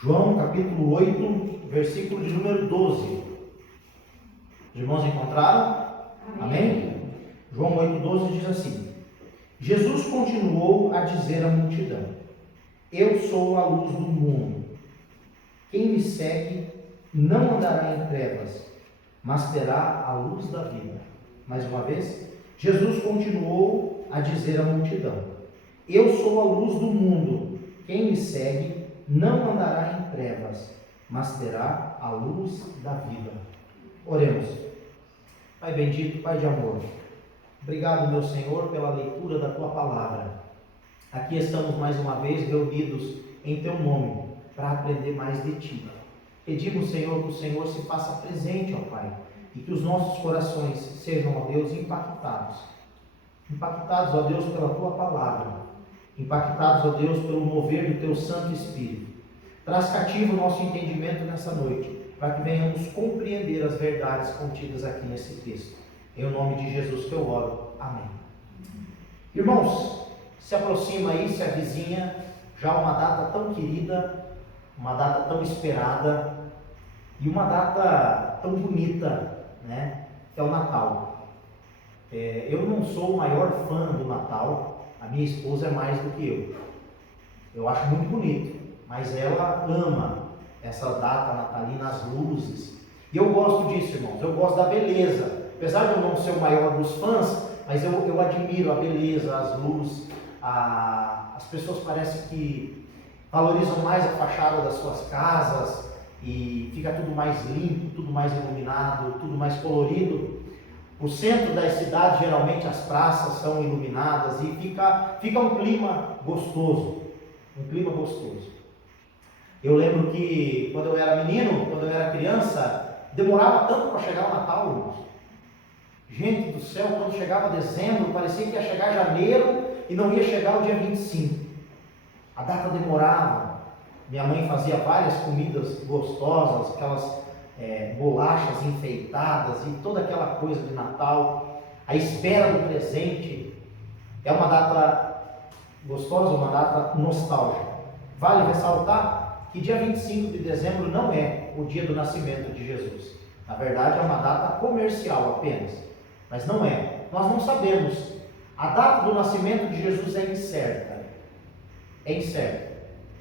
João capítulo 8, versículo de número 12. Os irmãos encontraram? Amém? João 8,12 diz assim: Jesus continuou a dizer à multidão: Eu sou a luz do mundo. Quem me segue não andará em trevas, mas terá a luz da vida. Mais uma vez, Jesus continuou a dizer à multidão: Eu sou a luz do mundo. Quem me segue não andará em trevas, mas terá a luz da vida. Oremos. Pai bendito, Pai de amor, obrigado, meu Senhor, pela leitura da Tua palavra. Aqui estamos mais uma vez reunidos em Teu nome, para aprender mais de Ti. Pedimos, Senhor, que o Senhor se faça presente, ó Pai, e que os nossos corações sejam, ó Deus, impactados, ó Deus, pela Tua palavra, impactados, ó Deus, pelo mover do Teu Santo Espírito. Traz cativo o nosso entendimento nessa noite, para que venhamos compreender as verdades contidas aqui nesse texto. Em nome de Jesus que eu oro. Amém. Irmãos, se aproxima aí, se avizinha, já uma data tão querida, uma data tão esperada e uma data tão bonita, né? Que é o Natal. Eu não sou o maior fã do Natal, a minha esposa é mais do que eu. Eu acho muito bonito, mas ela ama essa data natalina, as luzes. E eu gosto disso, irmãos, eu gosto da beleza. Apesar de eu não ser o maior dos fãs, mas eu admiro a beleza, as luzes. As pessoas parecem que valorizam mais a fachada das suas casas e fica tudo mais limpo, tudo mais iluminado, tudo mais colorido. O centro das cidades, geralmente as praças são iluminadas e fica um clima gostoso, Eu lembro que quando eu era menino, quando eu era criança, demorava tanto para chegar o Natal, irmãos. Gente do céu, quando chegava dezembro, parecia que ia chegar janeiro e não ia chegar o dia 25. A data demorava. Minha mãe fazia várias comidas gostosas, aquelas bolachas enfeitadas e toda aquela coisa de Natal. A espera do presente. É uma data gostosa, uma data nostálgica. Vale ressaltar que dia 25 de dezembro não é o dia do nascimento de Jesus. Na verdade, é uma data comercial apenas. Mas não é. Nós não sabemos. A data do nascimento de Jesus é incerta.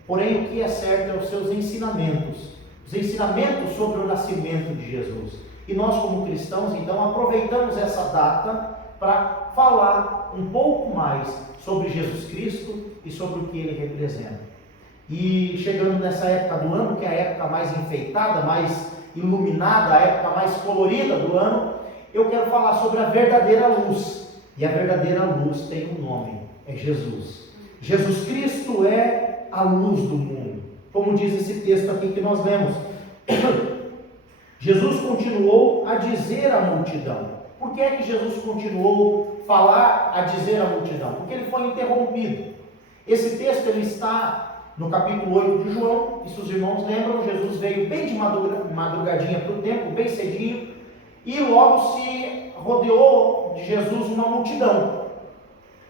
Porém, o que é certo é os seus ensinamentos. Os ensinamentos sobre o nascimento de Jesus. E nós, como cristãos, então, aproveitamos essa data para falar um pouco mais sobre Jesus Cristo e sobre o que Ele representa. E chegando nessa época do ano, que é a época mais enfeitada, mais iluminada, a época mais colorida do ano, eu quero falar sobre a verdadeira luz. E a verdadeira luz tem um nome, é Jesus. Jesus Cristo é a luz do mundo, como diz esse texto aqui que nós lemos. Jesus continuou a dizer à multidão. Por que é que Jesus continuou a falar, a dizer à multidão? Porque ele foi interrompido. Esse texto ele está no capítulo 8 de João, e se os irmãos lembram, Jesus veio bem de madrugadinha para o templo, bem cedinho, e logo se rodeou de Jesus uma multidão.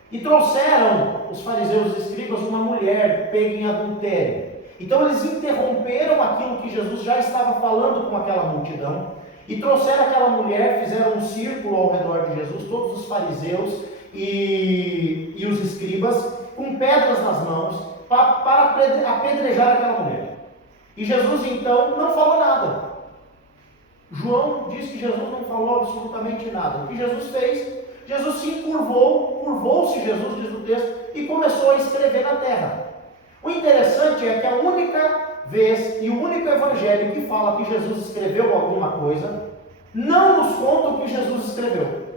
E trouxeram os fariseus e escribas uma mulher pega em adultério. Então eles interromperam aquilo que Jesus já estava falando com aquela multidão, e trouxeram aquela mulher, fizeram um círculo ao redor de Jesus, todos os fariseus e os escribas, com pedras nas mãos, para apedrejar aquela mulher. E Jesus então não falou nada. João diz que Jesus não falou absolutamente nada. O que Jesus fez? Jesus se curvou-se, Jesus diz o texto, e começou a escrever na terra. O interessante é que a única vez e o único evangelho que fala que Jesus escreveu alguma coisa, não nos conta o que Jesus escreveu.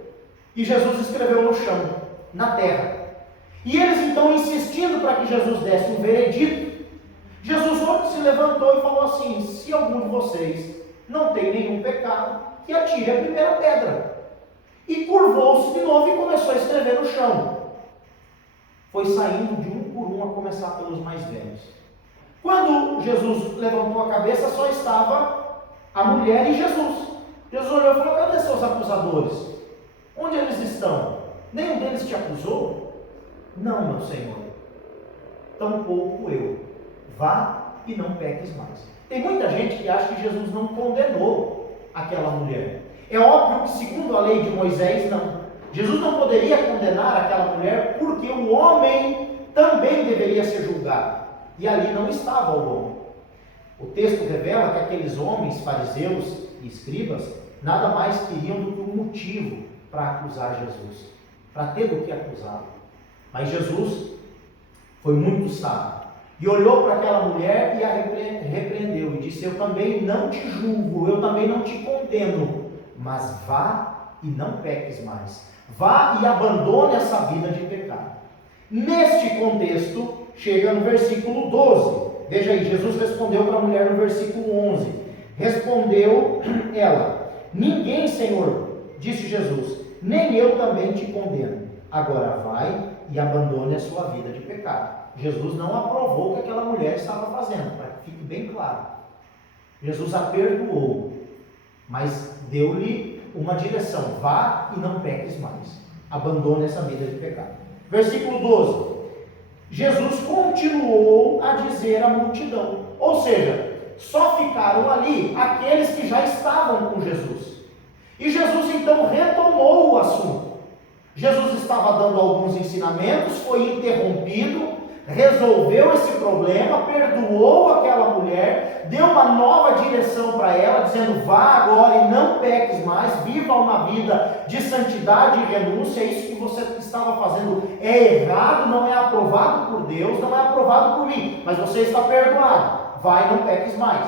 E Jesus escreveu no chão, na terra. E eles então insistindo para que Jesus desse um veredito, Jesus logo se levantou e falou assim: se algum de vocês não tem nenhum pecado, que atire a primeira pedra. E curvou-se de novo e começou a escrever no chão. Foi saindo de um por um, a começar pelos mais velhos. Quando Jesus levantou a cabeça, só estava a mulher e Jesus. Jesus olhou e falou: cadê seus acusadores? Onde eles estão? Nenhum deles te acusou? Não, meu Senhor, tampouco eu. Vá e não peques mais. Tem muita gente que acha que Jesus não condenou aquela mulher. É óbvio que, segundo a lei de Moisés, não. Jesus não poderia condenar aquela mulher porque o homem também deveria ser julgado. E ali não estava o homem. O texto revela que aqueles homens, fariseus e escribas, nada mais queriam do que um motivo para acusar Jesus, para ter do que acusá-lo. Mas Jesus foi muito sábio e olhou para aquela mulher e a repreendeu e disse: eu também não te julgo, eu também não te condeno, mas vá e não peques mais. Vá e abandone essa vida de pecado. Neste contexto, chega no versículo 12. Veja aí, Jesus respondeu para a mulher no versículo 11. Respondeu ela: ninguém, Senhor, disse Jesus, nem eu também te condeno. Agora vai e abandone a sua vida de pecado. Jesus não aprovou o que aquela mulher estava fazendo, para que fique bem claro. Jesus a perdoou, mas deu-lhe uma direção: vá e não peques mais. Abandone essa vida de pecado. Versículo 12. Jesus continuou a dizer à multidão, ou seja, só ficaram ali aqueles que já estavam com Jesus. E Jesus então retomou o assunto. Jesus estava dando alguns ensinamentos, foi interrompido, resolveu esse problema, perdoou aquela mulher, deu uma nova direção para ela, dizendo: vá agora e não peques mais, viva uma vida de santidade e renúncia. Isso que você estava fazendo é errado, não é aprovado por Deus, não é aprovado por mim, mas você está perdoado, vai e não peques mais.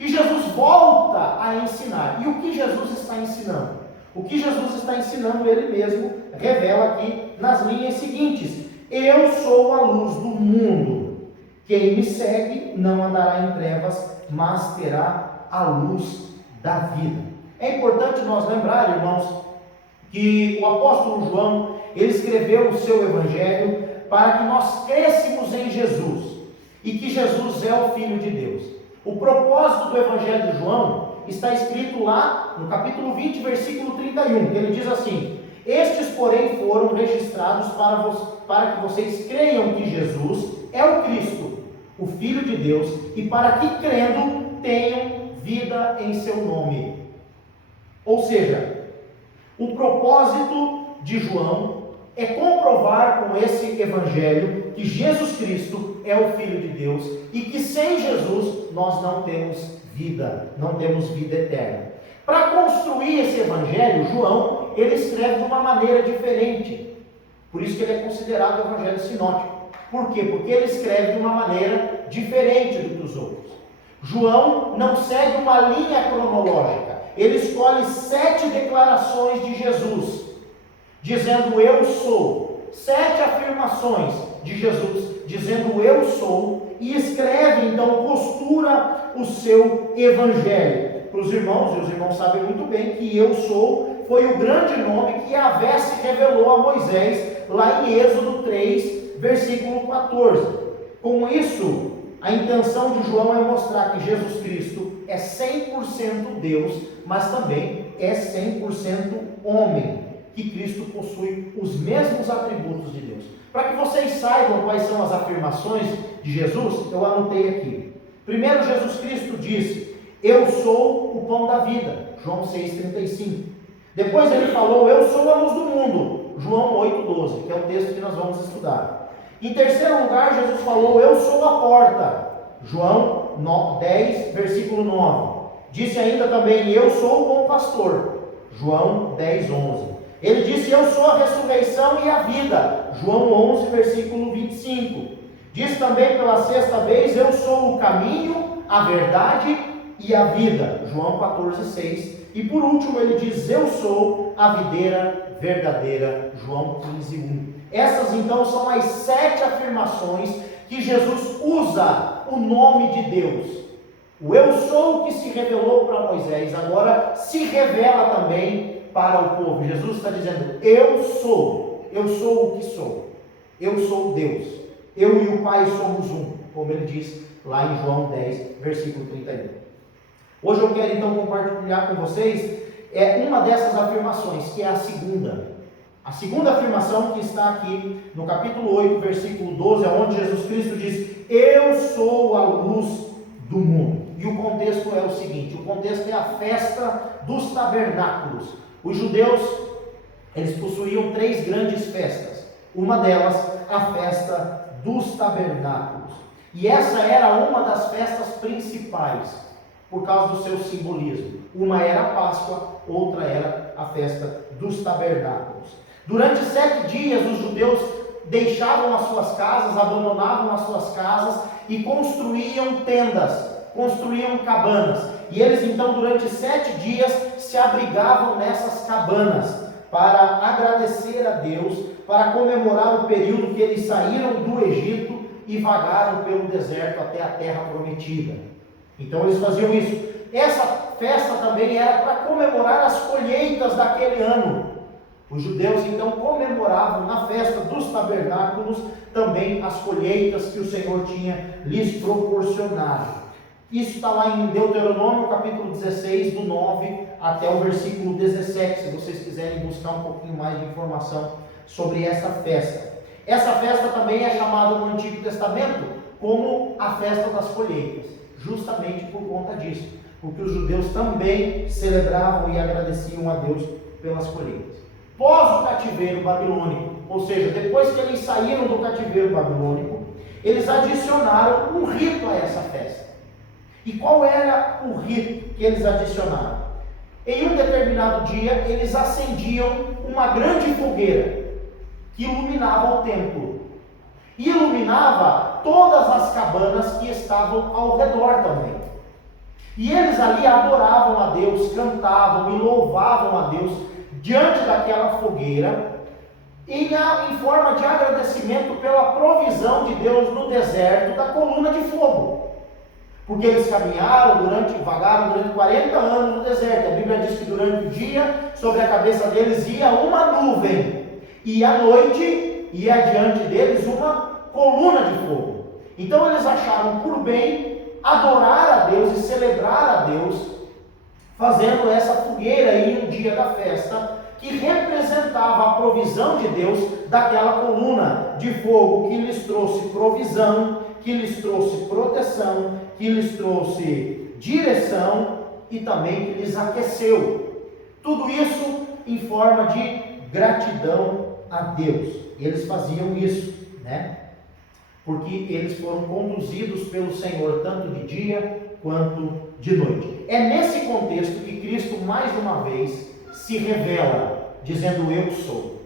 E Jesus volta a ensinar. E o que Jesus está ensinando? O que Jesus está ensinando, ele mesmo revela aqui nas linhas seguintes: eu sou a luz do mundo. Quem me segue não andará em trevas, mas terá a luz da vida. É importante nós lembrar, irmãos, que o apóstolo João, ele escreveu o seu evangelho para que nós crescêssemos em Jesus e que Jesus é o Filho de Deus. O propósito do evangelho de João está escrito lá no capítulo 20, versículo 31, que ele diz assim: estes, porém, foram registrados para que vocês creiam que Jesus é o Cristo, o Filho de Deus, e para que, crendo, tenham vida em seu nome. Ou seja, o propósito de João é comprovar com esse evangelho que Jesus Cristo é o Filho de Deus e que sem Jesus nós não temos vida eterna. Para construir esse evangelho, João, ele escreve de uma maneira diferente. Por isso que ele é considerado o evangelho sinótico. Por quê? Porque ele escreve de uma maneira diferente do que os outros. João não segue uma linha cronológica. Ele escolhe 7 declarações de Jesus, dizendo: eu sou. 7 afirmações de Jesus, dizendo: eu sou. E escreve, então, costura o seu evangelho para os irmãos, e os irmãos sabem muito bem que eu sou foi o grande nome que Yahvé se revelou a Moisés lá em Êxodo 3, versículo 14. Com isso, a intenção de João é mostrar que Jesus Cristo é 100% Deus, mas também é 100% homem, que Cristo possui os mesmos atributos de Deus. Para que vocês saibam quais são as afirmações de Jesus, eu anotei aqui. Primeiro, Jesus Cristo disse: eu sou o pão da vida, João 6,35. Depois ele falou: eu sou a luz do mundo, João 8,12, que é o texto que nós vamos estudar. Em terceiro lugar, Jesus falou: eu sou a porta, João 10, versículo 9. Disse ainda também: eu sou o bom pastor, João 10,11. Ele disse: eu sou a ressurreição e a vida, João 11, versículo 25. Disse também pela 6ª vez: eu sou o caminho, a verdade e a vida, João 14,6. E por último ele diz: eu sou a videira verdadeira, João 15,1. Essas então são as 7 afirmações que Jesus usa o nome de Deus. O eu sou que se revelou para Moisés, agora se revela também para o povo. Jesus está dizendo: eu sou o que sou, eu sou Deus, eu e o Pai somos um, como ele diz lá em João 10, versículo 31. Hoje eu quero então compartilhar com vocês uma dessas afirmações, que é a segunda. A segunda afirmação que está aqui no capítulo 8, versículo 12, é onde Jesus Cristo diz: eu sou a luz do mundo. E o contexto é o seguinte, o contexto é a festa dos tabernáculos. Os judeus, eles possuíam 3 grandes festas. Uma delas, a festa dos tabernáculos. E essa era uma das festas principais, por causa do seu simbolismo. Uma era a Páscoa, outra era a festa dos tabernáculos. Durante 7 dias, os judeus deixavam as suas casas, abandonavam as suas casas e construíam tendas, construíam cabanas. E eles então, durante 7 dias, se abrigavam nessas cabanas para agradecer a Deus, para comemorar o período que eles saíram do Egito e vagaram pelo deserto até a terra prometida. Então eles faziam isso. Essa festa também era para comemorar as colheitas daquele ano. Os judeus então comemoravam na festa dos tabernáculos também as colheitas que o Senhor tinha lhes proporcionado. Isso está lá em Deuteronômio capítulo 16, do 9 até o versículo 17, se vocês quiserem buscar um pouquinho mais de informação sobre essa festa. Essa festa também é chamada no Antigo Testamento como a festa das colheitas, justamente por conta disso, porque os judeus também celebravam e agradeciam a Deus pelas colheitas. Pós o cativeiro babilônico, ou seja, depois que eles saíram do cativeiro babilônico, eles adicionaram um rito a essa festa. E qual era o rito que eles adicionaram? Em um determinado dia, eles acendiam uma grande fogueira que iluminava o templo. E iluminava todas as cabanas que estavam ao redor também. E eles ali adoravam a Deus, cantavam e louvavam a Deus diante daquela fogueira, em forma de agradecimento pela provisão de Deus no deserto da coluna de fogo. Porque eles vagaram durante 40 anos no deserto. A Bíblia diz que durante o dia, sobre a cabeça deles ia uma nuvem, e à noite ia diante deles uma coluna de fogo. Então eles acharam por bem adorar a Deus e celebrar a Deus, fazendo essa fogueira aí no dia da festa, que representava a provisão de Deus daquela coluna de fogo que lhes trouxe provisão, que lhes trouxe proteção, que lhes trouxe direção e também que lhes aqueceu. Tudo isso em forma de gratidão a Deus. E eles faziam isso, né? Porque eles foram conduzidos pelo Senhor tanto de dia quanto de noite. É nesse contexto que Cristo mais uma vez se revela, dizendo: eu sou.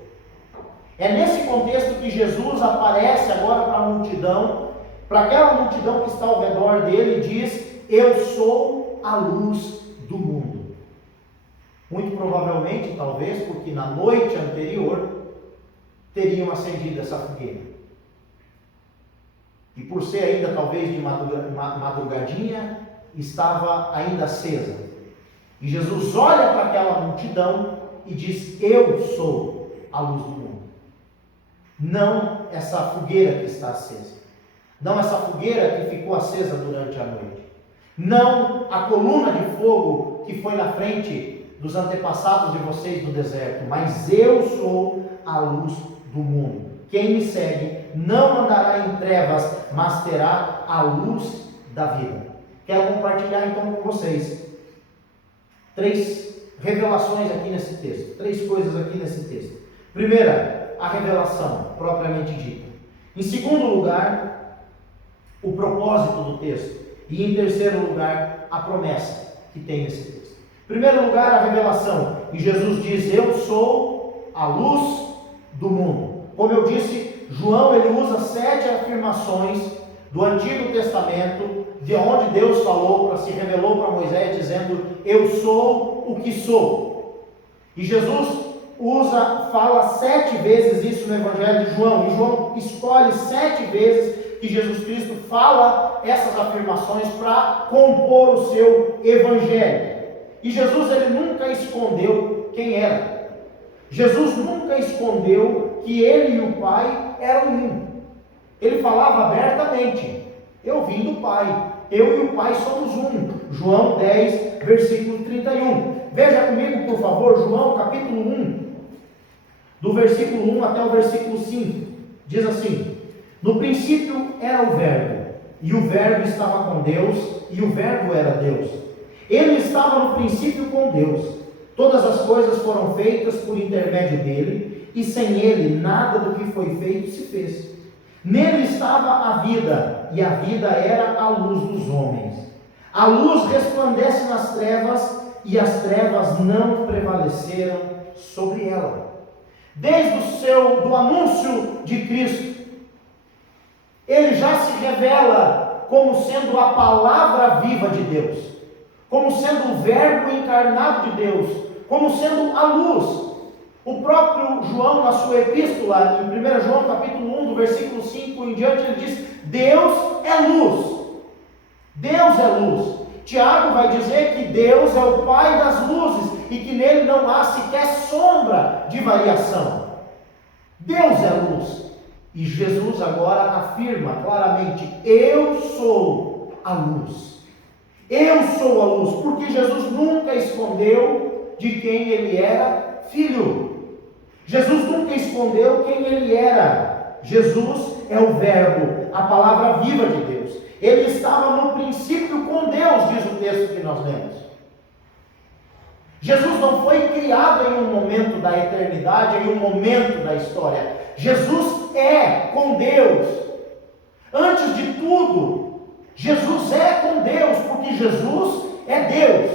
É nesse contexto que Jesus aparece agora para a multidão, para aquela multidão que está ao redor dele, e diz: eu sou a luz do mundo. Muito provavelmente, talvez, porque na noite anterior teriam acendido essa fogueira. E por ser ainda talvez de madrugadinha, estava ainda acesa. E Jesus olha para aquela multidão e diz: eu sou a luz do mundo. Não essa fogueira que está acesa. Não essa fogueira que ficou acesa durante a noite. Não a coluna de fogo que foi na frente dos antepassados de vocês no deserto. Mas eu sou a luz do mundo. Quem me segue não andará em trevas, mas terá a luz da vida. Quero compartilhar então com vocês 3 revelações aqui nesse texto. 3 coisas aqui nesse texto. Primeira, a revelação propriamente dita. Em segundo lugar, o propósito do texto. E em terceiro lugar, a promessa que tem nesse texto. Em primeiro lugar, a revelação. E Jesus diz: eu sou a luz do mundo. Como eu disse, João ele usa 7 afirmações do Antigo Testamento, de onde Deus se revelou para Moisés, dizendo: eu sou o que sou. E Jesus fala 7 vezes isso no Evangelho de João. E João escolhe 7 vezes que Jesus Cristo fala essas afirmações para compor o seu Evangelho. E Jesus ele nunca escondeu quem era. Jesus nunca escondeu que ele e o Pai eram um. Ele falava abertamente: eu vim do Pai, eu e o Pai somos um. João 10, versículo 31. Veja comigo, por favor, João capítulo 1, do versículo 1 até o versículo 5. Diz assim: no princípio era o Verbo, e o Verbo estava com Deus, e o Verbo era Deus. Ele estava no princípio com Deus. Todas as coisas foram feitas por intermédio dele, e sem ele nada do que foi feito se fez. Nele estava a vida, e a vida era a luz dos homens. A luz resplandece nas trevas, e as trevas não prevaleceram sobre ela. Desde do anúncio de Cristo, ele já se revela como sendo a palavra viva de Deus, como sendo o Verbo encarnado de Deus, como sendo a luz. O próprio João, na sua epístola, em 1 João capítulo 1, do versículo 5 em diante, ele diz: Deus é luz. Deus é luz. Tiago vai dizer que Deus é o Pai das luzes e que nele não há sequer sombra de variação. Deus é luz. E Jesus agora afirma claramente: eu sou a luz. Eu sou a luz, porque Jesus nunca escondeu de quem ele era filho. Jesus nunca escondeu quem ele era. Jesus é o Verbo, a palavra viva de Deus. Ele estava no princípio com Deus, diz o texto que nós lemos. Jesus não foi criado em um momento da eternidade, em um momento da história. Jesus é com Deus. Antes de tudo, Jesus é com Deus, porque Jesus é Deus.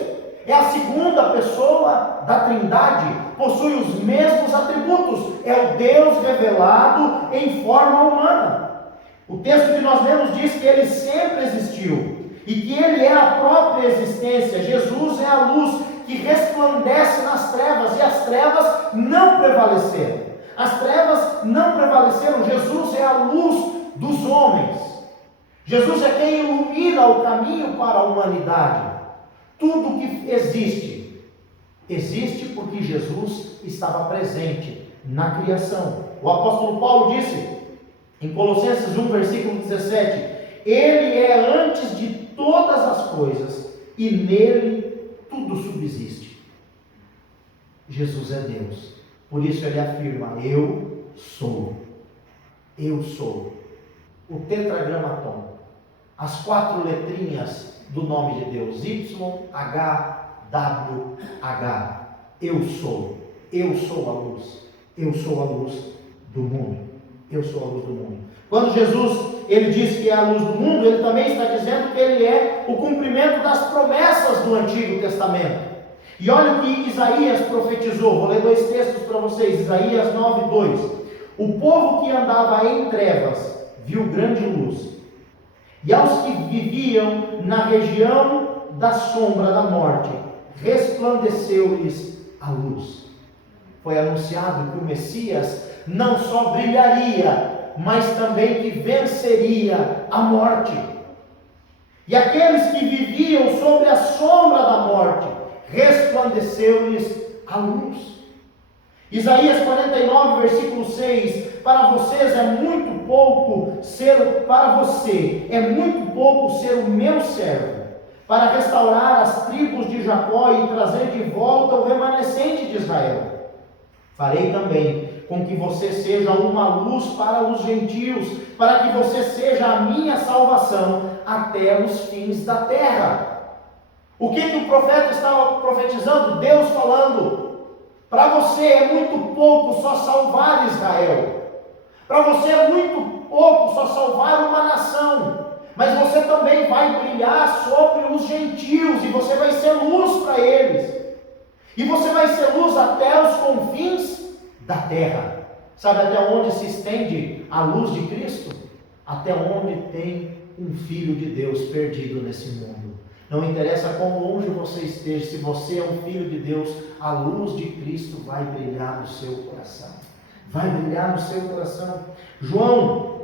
É a segunda pessoa da Trindade, possui os mesmos atributos. É o Deus revelado em forma humana. O texto que nós lemos diz que ele sempre existiu e que ele é a própria existência. Jesus é a luz que resplandece nas trevas, e as trevas não prevaleceram. As trevas não prevaleceram. Jesus é a luz dos homens. Jesus é quem ilumina o caminho para a humanidade. Tudo que existe, existe porque Jesus estava presente na criação. O apóstolo Paulo disse, em Colossenses 1, versículo 17, ele é antes de todas as coisas, e nele tudo subsiste. Jesus é Deus. Por isso ele afirma: eu sou. Eu sou. O tetragramaton, as 4 letrinhas do nome de Deus: YHWH. Eu sou. Eu sou a luz. Eu sou a luz do mundo. Eu sou a luz do mundo. Quando Jesus ele diz que é a luz do mundo, ele também está dizendo que ele é o cumprimento das promessas do Antigo Testamento. E olha o que Isaías profetizou. Vou ler 2 textos para vocês. Isaías 9:2. O povo que andava em trevas viu grande luz, e aos que viviam na região da sombra da morte resplandeceu-lhes a luz. Foi anunciado que o Messias não só brilharia, mas também que venceria a morte. E aqueles que viviam sobre a sombra da morte, resplandeceu-lhes a luz. Isaías 49, versículo 6: para vocês é muito pouco ser, para você é muito pouco ser o meu servo, para restaurar as tribos de Jacó e trazer de volta o remanescente de Israel. Farei também com que você seja uma luz para os gentios, para que você seja a minha salvação até os fins da terra. O que o profeta estava profetizando? Deus falando: para você é muito pouco só salvar Israel, para você é muito pouco só salvar uma nação, mas você também vai brilhar sobre os gentios, e você vai ser luz para eles, e você vai ser luz até os confins da terra. Sabe até onde se estende a luz de Cristo? Até onde tem um filho de Deus perdido nesse mundo. Não interessa quão longe você esteja, se você é um filho de Deus, a luz de Cristo vai brilhar no seu coração. Vai brilhar no seu coração. 1 João,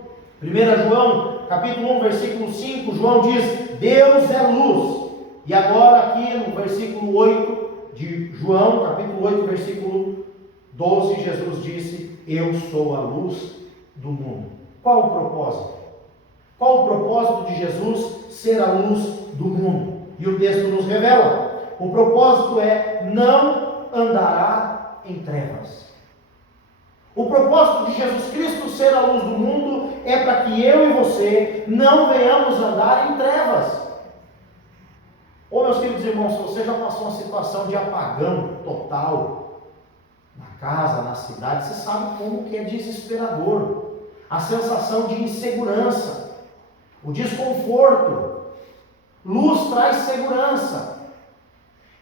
capítulo 1, versículo 5, João diz: Deus é luz. E agora aqui no versículo 8 de João, capítulo 8, versículo 12, Jesus disse: eu sou a luz do mundo. Qual o propósito? Qual o propósito de Jesus ser a luz do mundo? E o texto nos revela: o propósito é: não andará em trevas. O propósito de Jesus Cristo ser a luz do mundo é para que eu e você não venhamos andar em trevas. Ô meus queridos irmãos, se você já passou uma situação de apagão total na casa, na cidade, você sabe como que é desesperador. A sensação de insegurança, o desconforto. Luz traz segurança.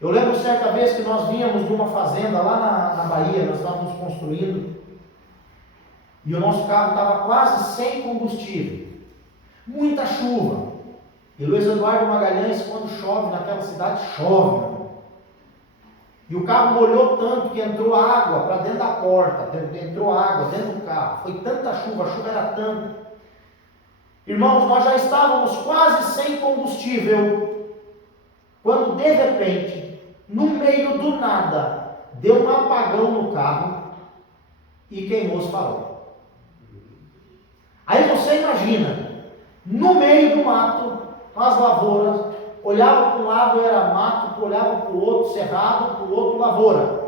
Eu lembro certa vez que nós vínhamos de uma fazenda lá na Bahia, nós estávamos construindo, e o nosso carro estava quase sem combustível, muita chuva. E Luiz Eduardo Magalhães, quando chove naquela cidade, chove, meu irmão. E o carro molhou tanto que entrou água para dentro da porta, entrou água dentro do carro. Foi tanta chuva, a chuva era tanta. Irmãos, nós já estávamos quase sem combustível, quando de repente, no meio do nada, deu um apagão no carro e queimou os faróis. Aí você imagina, no meio do mato, as lavouras, olhava para um lado era mato, olhava para o outro cerrado, para o outro lavoura.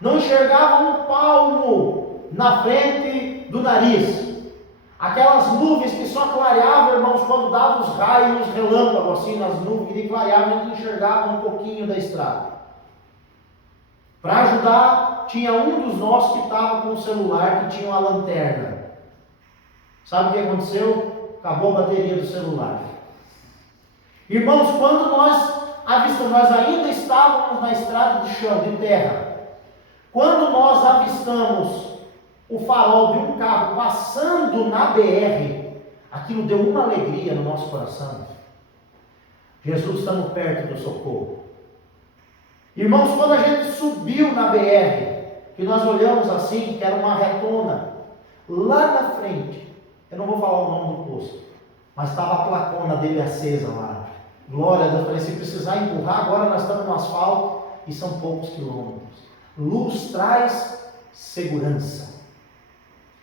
Não enxergava um palmo na frente do nariz. Aquelas nuvens que só clareavam, irmãos, quando dava os raios, os relâmpagos assim nas nuvens, que clareavam, a gente enxergava um pouquinho da estrada. Para ajudar, tinha um dos nossos que estava com o celular, que tinha uma lanterna. Sabe o que aconteceu? Acabou a bateria do celular. Irmãos, quando nós avistamos, nós ainda estávamos na estrada de chão, de terra. Quando nós avistamos o farol de um carro passando na BR, aquilo deu uma alegria no nosso coração. Jesus estamos perto do socorro. Irmãos, quando a gente subiu na BR, que nós olhamos assim, que era uma retona, lá na frente, eu não vou falar o nome do posto, mas estava a placona dele acesa lá. Glória a Deus, eu falei, se precisar empurrar, agora nós estamos no asfalto e são poucos quilômetros. Luz traz segurança.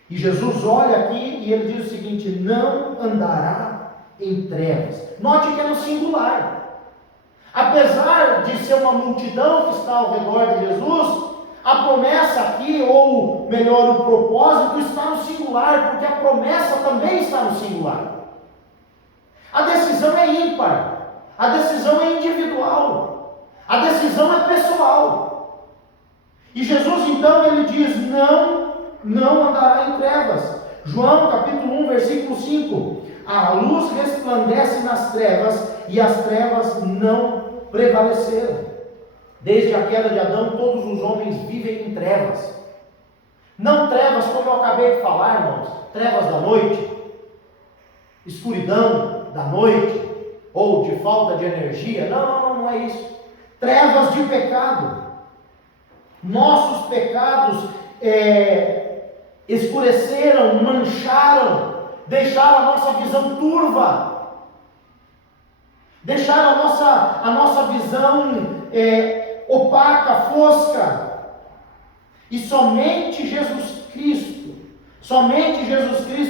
E Jesus olha aqui e ele diz o seguinte: não andará em trevas. Note que é no singular. Apesar de ser uma multidão que está ao redor de Jesus, a promessa aqui, ou melhor, o propósito está no singular, porque a promessa também está no singular. A decisão é ímpar, a decisão é individual, a decisão é pessoal. E Jesus então ele diz: não andará em trevas. João capítulo 1, versículo 5: a luz resplandece nas trevas e as trevas não prevaleceram. Desde a queda de Adão, todos os homens vivem em trevas. Não trevas como eu acabei de falar, irmãos, trevas da noite, escuridão da noite, ou de falta de energia. Não é isso. Trevas de pecado. Nossos pecados escureceram, mancharam, deixaram a nossa visão turva, deixaram a nossa visão opaca, fosca. E somente Jesus Cristo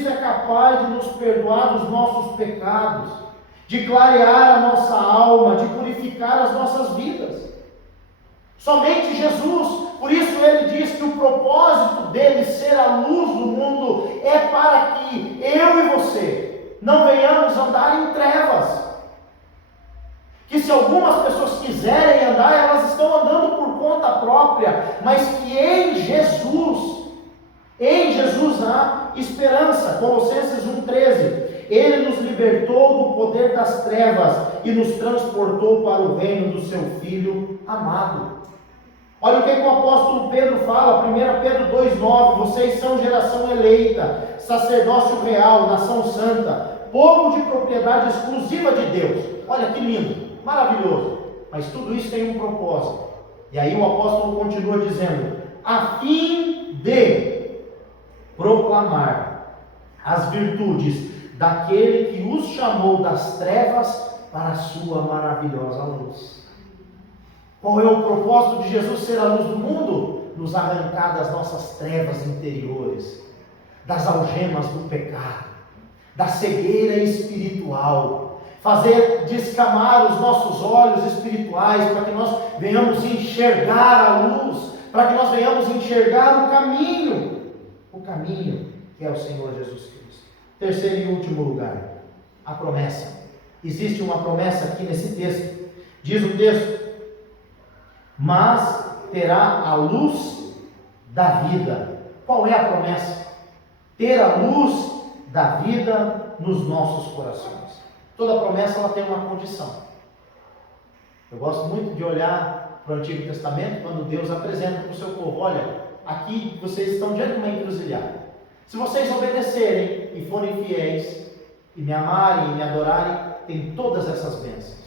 é capaz de nos perdoar dos nossos pecados, de clarear a nossa alma, de purificar as nossas vidas. Somente Jesus. Por isso ele diz que o propósito dele ser a luz do mundo é para que eu e você não venhamos andar em trevas. Que se algumas pessoas quiserem andar, elas estão andando por conta própria, mas que em Jesus há esperança. Colossenses 1,13: ele nos libertou do poder das trevas e nos transportou para o reino do seu Filho amado. Olha o que o apóstolo Pedro fala, 1 Pedro 2,9: vocês são geração eleita, sacerdócio real, nação santa, povo de propriedade exclusiva de Deus. Olha que lindo, maravilhoso. Mas tudo isso tem um propósito. E aí o apóstolo continua dizendo: a fim de proclamar as virtudes daquele que os chamou das trevas para a sua maravilhosa luz. Qual é o propósito de Jesus ser a luz do mundo? Nos arrancar das nossas trevas interiores, das algemas do pecado, da cegueira espiritual, fazer descamar os nossos olhos espirituais para que nós venhamos enxergar a luz para que nós venhamos enxergar o caminho que é o Senhor Jesus Cristo. Terceiro e último lugar, a promessa. Existe uma promessa aqui nesse texto. Diz o texto: mas terá a luz da vida. Qual é a promessa? Ter a luz da vida nos nossos corações. Toda promessa ela tem uma condição. Eu gosto muito de olhar para o Antigo Testamento, quando Deus apresenta para o seu povo: olha, aqui vocês estão diante de uma encruzilhada. Se vocês obedecerem e forem fiéis, e me amarem e me adorarem, tem todas essas bênçãos.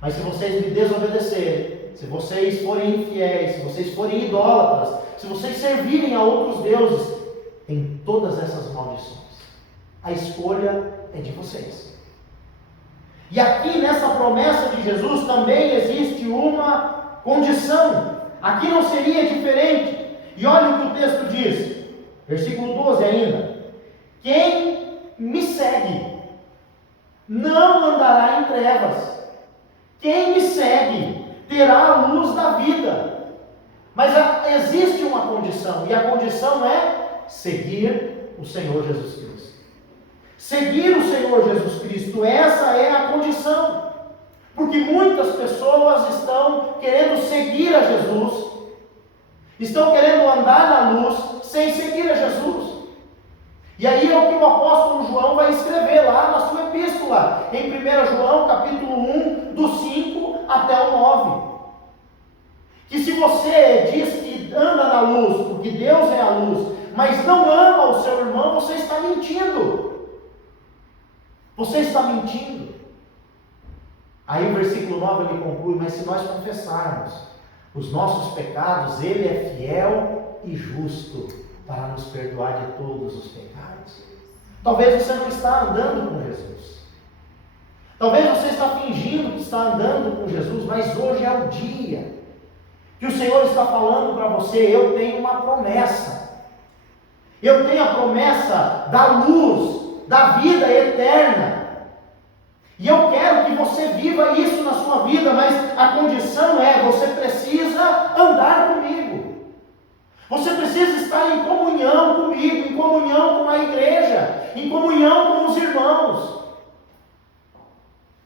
Mas se vocês me desobedecerem, se vocês forem infiéis, se vocês forem idólatras, se vocês servirem a outros deuses, tem todas essas maldições. A escolha é de vocês. E aqui nessa promessa de Jesus também existe uma condição. Aqui não seria diferente. E olha o que o texto diz. Versículo 12 ainda: quem me segue não andará em trevas. Quem me segue terá a luz da vida. Mas existe uma condição, e a condição é seguir o Senhor Jesus Cristo. Seguir o Senhor Jesus Cristo, essa é a condição. Porque muitas pessoas estão querendo seguir a Jesus, estão querendo andar na luz sem seguir a Jesus. E aí é o que o apóstolo João vai escrever lá na sua epístola, em 1 João capítulo 1, do 5 até o 9. Que se você diz que anda na luz, porque Deus é a luz, mas não ama o seu irmão, você está mentindo. Você está mentindo. Aí o versículo 9 ele conclui: mas se nós confessarmos os nossos pecados, Ele é fiel e justo para nos perdoar de todos os pecados. Talvez você não está andando com Jesus. Talvez você está fingindo que está andando com Jesus, mas hoje é o dia que o Senhor está falando para você: eu tenho uma promessa. Eu tenho a promessa da luz, da vida eterna. E eu quero que você viva isso na sua vida, mas a condição é: você precisa andar comigo. Você precisa estar em comunhão comigo, em comunhão com a igreja, em comunhão com os irmãos.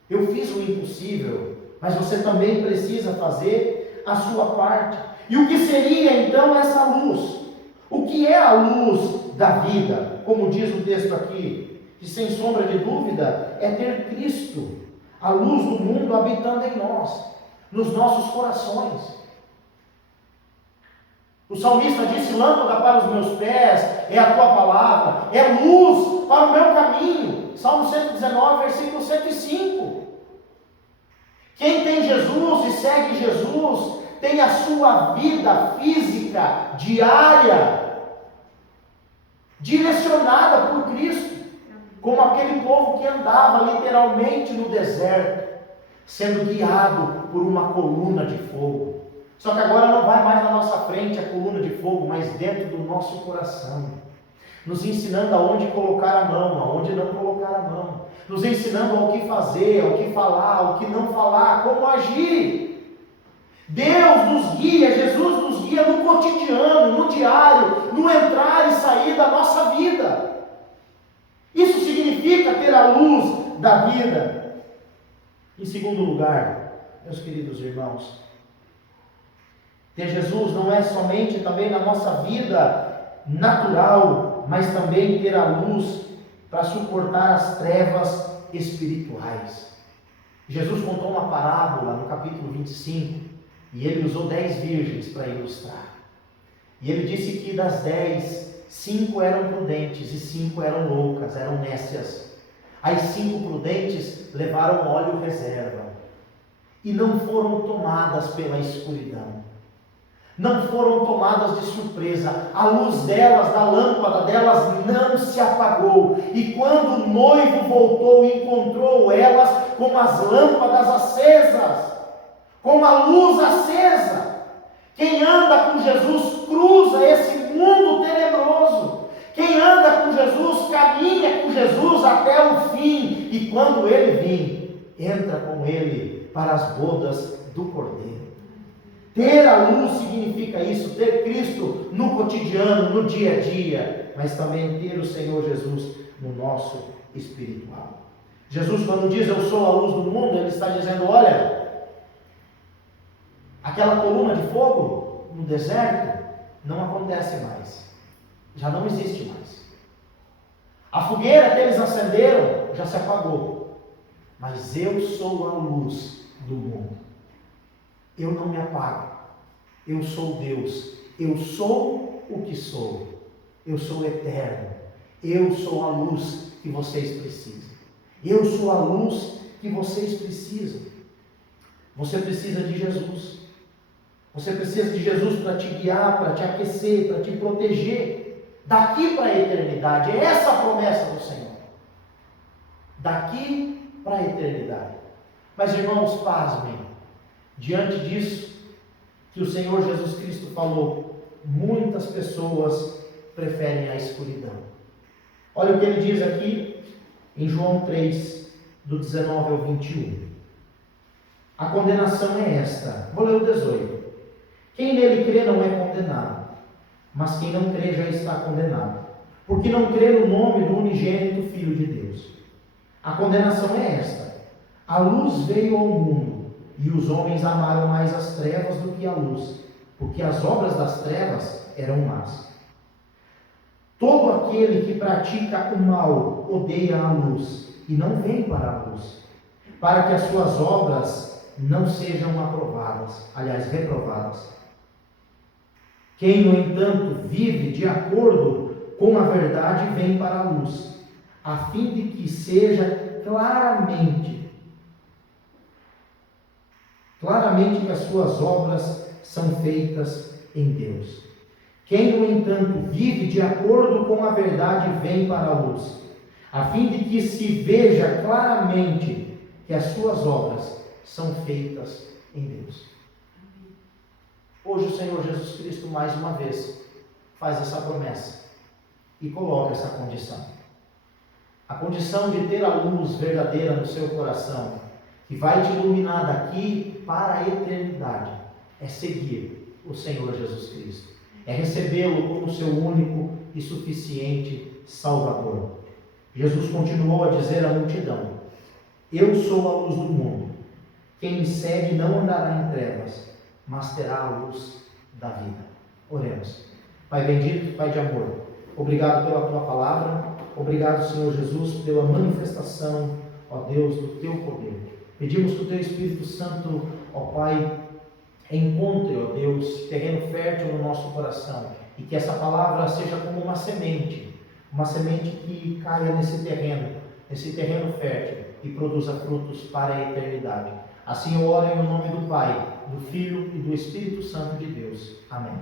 Eu fiz o impossível, mas você também precisa fazer a sua parte. E o que seria então essa luz? O que é a luz da vida? Como diz o texto aqui, que sem sombra de dúvida é ter Cristo, a luz do mundo, habitando em nós, nos nossos corações. O salmista disse: lâmpada para os meus pés é a tua palavra, é luz para o meu caminho. Salmo 119, versículo 105. Quem tem Jesus e segue Jesus, tem a sua vida física, diária, direcionada por Cristo. Como aquele povo que andava literalmente no deserto, sendo guiado por uma coluna de fogo. Só que agora não vai mais na nossa frente a coluna de fogo, mas dentro do nosso coração, nos ensinando aonde colocar a mão, aonde não colocar a mão, nos ensinando ao que fazer, ao que falar, ao que não falar, como agir. Deus nos guia, Jesus nos guia no cotidiano, no diário, no entrar e sair da nossa vida. Isso significa ter a luz da vida. Em segundo lugar, meus queridos irmãos, ter Jesus não é somente também na nossa vida natural, mas também ter a luz para suportar as trevas espirituais. Jesus contou uma parábola no capítulo 25, e ele usou 10 virgens para ilustrar. E ele disse que das 10, 5 eram prudentes e 5 eram loucas, eram nécias. As 5 prudentes levaram óleo reserva e não foram tomadas pela escuridão, não foram tomadas de surpresa. A luz delas, da lâmpada delas, não se apagou. E quando o noivo voltou, encontrou elas com as lâmpadas acesas, com a luz acesa. Quem anda com Jesus cruza esse mundo tenebroso. Quem anda com Jesus caminha com Jesus até o fim. E quando ele vir, entra com ele para as bodas do Cordeiro. Ter a luz significa isso, ter Cristo no cotidiano, no dia a dia, mas também ter o Senhor Jesus no nosso espiritual. Jesus, quando diz eu sou a luz do mundo, ele está dizendo, olha, aquela coluna de fogo no deserto não acontece mais, já não existe mais. A fogueira que eles acenderam já se apagou, mas eu sou a luz do mundo. Eu não me apago, eu sou Deus, eu sou o que sou, eu sou eterno, eu sou a luz que vocês precisam, eu sou a luz que vocês precisam. Você precisa de Jesus, você precisa de Jesus para te guiar, para te aquecer, para te proteger, daqui para a eternidade. É essa a promessa do Senhor, daqui para a eternidade. Mas irmãos, pasmem, diante disso que o Senhor Jesus Cristo falou, muitas pessoas preferem a escuridão. Olha o que ele diz aqui em João 3, do 19 ao 21. A condenação é esta. Vou ler o 18. Quem nele crê não é condenado, mas quem não crê já está condenado, porque não crê no nome do unigênito Filho de Deus. A condenação é esta: a luz veio ao mundo, e os homens amaram mais as trevas do que a luz, porque as obras das trevas eram más. Todo aquele que pratica o mal odeia a luz, e não vem para a luz, para que as suas obras não sejam reprovadas. Quem, no entanto, vive de acordo com a verdade, vem para a luz, a fim de que seja claramente que as suas obras são feitas em Deus. Quem, no entanto, vive de acordo com a verdade, vem para a luz, a fim de que se veja claramente que as suas obras são feitas em Deus. Hoje o Senhor Jesus Cristo, mais uma vez, faz essa promessa e coloca essa condição. A condição de ter a luz verdadeira no seu coração, que vai te iluminar daqui para a eternidade, é seguir o Senhor Jesus Cristo, é recebê-lo como seu único e suficiente Salvador. Jesus continuou a dizer à multidão: eu sou a luz do mundo, quem me segue não andará em trevas, mas terá a luz da vida. Oremos. Pai bendito, Pai de amor, obrigado pela Tua palavra, obrigado, Senhor Jesus, pela manifestação, ó Deus, do Teu poder. Pedimos que o Teu Espírito Santo, ó Pai, encontre, ó Deus, terreno fértil no nosso coração, e que essa palavra seja como uma semente que caia nesse terreno fértil, e produza frutos para a eternidade. Assim eu oro em nome do Pai, do Filho e do Espírito Santo de Deus. Amém.